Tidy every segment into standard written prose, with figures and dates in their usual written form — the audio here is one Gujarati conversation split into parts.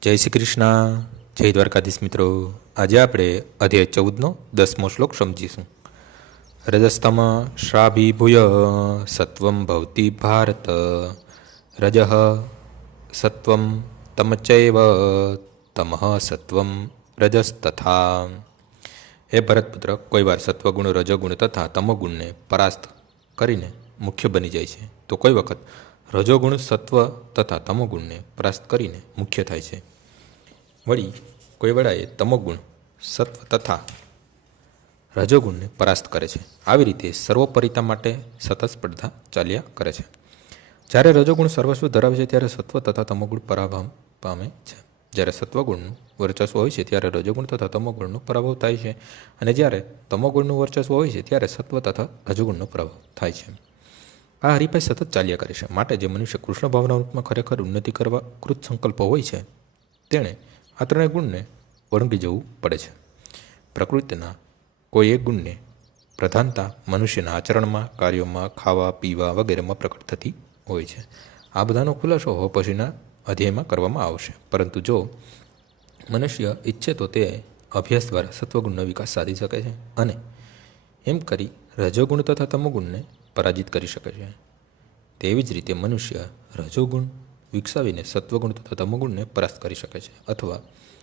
જય શ્રી કૃષ્ણ, જય દ્વારકાધીશ મિત્રો। આજે આપણે અધ્યાય 14નો 10મો શ્લોક સમજીશું। રજસ્તમ શ્રાભિભૂય સત્વમ ભવતિ ભારત રજઃ સત્વમ તમચૈવ તમઃ સત્વમ રજસ્તથા। હે ભરતપુત્ર, કોઈ વાર સત્વગુણ રજોગુણ તથા તમોગુણને પરાસ્ત કરીને મુખ્ય બની જાય છે, તો કોઈ વખત રજોગુણ સત્વ તથા તમોગુણને પરાસ્ત કરીને મુખ્ય થાય છે। વળી કોઈ વેળાએ તમોગુણ સત્વ તથા રજોગુણને પરાસ્ત કરે છે। આવી રીતે સર્વોપરિતા માટે સતત સ્પર્ધા ચાલ્યા કરે છે। જ્યારે રજોગુણ સર્વસ્વ ધરાવે છે ત્યારે સત્વ તથા તમોગુણ પરાભવ પામે છે। જ્યારે સત્વગુણનું વર્ચસ્વ હોય છે ત્યારે રજોગુણ તથા તમોગુણનો પરાભવ થાય છે, અને જ્યારે તમોગુણનું વર્ચસ્વ હોય છે ત્યારે સત્વ તથા રજોગુણનો પરાભવ થાય છે। આ હરીફાઈ સતત ચાલ્યા કરે છે। માટે જે મનુષ્ય કૃષ્ણ ભાવના રૂપમાં ખરેખર ઉન્નતિ કરવા કૃત સંકલ્પ હોય છે તેણે આ ત્રણેય ગુણને ઓળંગી જવું પડે છે। પ્રકૃતિના કોઈ એક ગુણને પ્રધાનતા મનુષ્યના આચરણમાં, કાર્યોમાં, ખાવા પીવા વગેરેમાં પ્રકટ થતી હોય છે। આ બધાનો ખુલાસો હવે પછીના અધ્યાયમાં કરવામાં આવશે, પરંતુ જો મનુષ્ય ઈચ્છે તો તે અભ્યાસ દ્વારા સત્વગુણનો વિકાસ સાધી શકે છે અને એમ કરી રજોગુણ તથા તમોગુણને પરાજિત કરી શકે છે। તેવી જ રીતે મનુષ્ય રજોગુણ વિકસાવીને સત્વગુણ તથા તમોગુણને પરાસ્ત કરી શકે છે, અથવા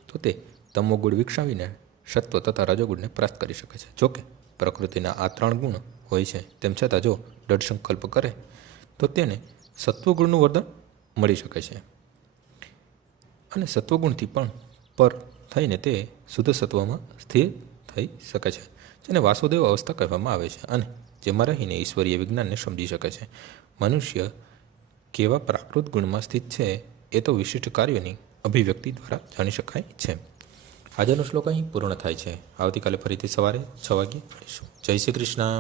તો તે તમોગુણ વિકસાવીને સત્વ તથા રજોગુણને પરાસ્ત કરી શકે છે। જોકે પ્રકૃતિના આ ત્રણ ગુણ હોય છે, તેમ છતાં જો દૃઢ સંકલ્પ કરે તો તેને સત્વગુણનું વરદાન મળી શકે છે, અને સત્વગુણથી પણ પર થઈને તે શુદ્ધ સત્વમાં સ્થિર થઈ શકે છે, જેને વાસુદેવ અવસ્થા કહેવામાં આવે છે, અને જેમાં રહીને ઈશ્વરીય વિજ્ઞાનને સમજી શકે છે। મનુષ્ય કેવા પ્રાકૃત ગુણમાં સ્થિત છે એ તો વિશિષ્ટ કાર્યોની અભિવ્યક્તિ દ્વારા જાણી શકાય છે। આજનો શ્લોક અહીં પૂર્ણ થાય છે। આવતીકાલે ફરીથી સવારે 6 વાગ્યે મળીશું। જય શ્રી કૃષ્ણ।